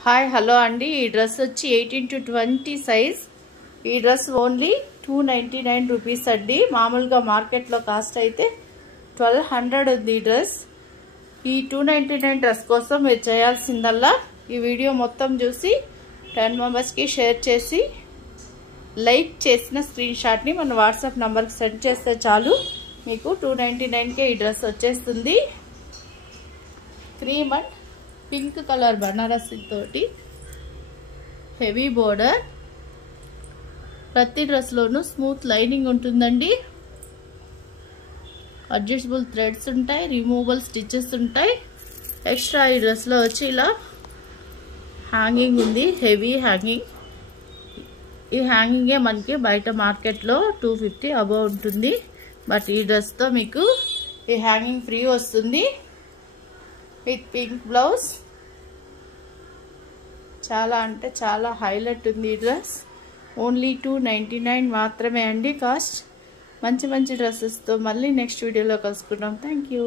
hi hello అండి ఈ dress వచ్చి 18 to 20 సైజ్ ఈ డ్రెస్ ఓన్లీ 299 రూపీస్ అండి మామూలుగా మార్కెట్ లో కాస్ట్ అయితే 1200 ఉంది ఈ డ్రెస్ ఈ 299 డ్రెస్ కోసం మీరు చేయాల్సిందల్లా ఈ వీడియో మొత్తం చూసి 10 మెంబర్స్ కి షేర్ చేసి లైక్ చేసిన స్క్రీన్ షాట్ ని మన వాట్సాప్ నంబర్ కి సెండ్ చేస్తే చాలు మీకు 299 కే ఈ డ్రెస్ వచ్చేస్తుంది cream and pink colour Banarasi తోటి హెవీ బోర్డర్ ప్రతి డ్రెస్ లోను స్మూత్ లైనింగ్ ఉంటుందండి అడ్జస్టబుల్ థ్రెడ్స్ ఉంటాయి రిమూవబుల్ స్టిచెస్ ఉంటాయి ఎక్స్ట్రా ఈ డ్రెస్ లో వచ్చి ఇలా హ్యాంగింగ్ ఉంది హెవీ హ్యాంగింగ్ ఈ హ్యాంగింగే మనకి బయట మార్కెట్ లో 250 అబౌవ్ ఉంటుంది బట్ ఈ డ్రెస్ తో మీకు ఈ హ్యాంగింగ్ ఫ్రీ వస్తుంది విత్ పింక్ బ్లౌజ్ చాలా అంటే చాలా హైలైట్ ఉంది ఈ డ్రెస్ ఓన్లీ 299 మాత్రమే అండి కాస్ట్ మంచి మంచి డ్రెస్సెస్ తో మళ్ళీ నెక్స్ట్ వీడియోలో కలుసుకుందాం థాంక్యూ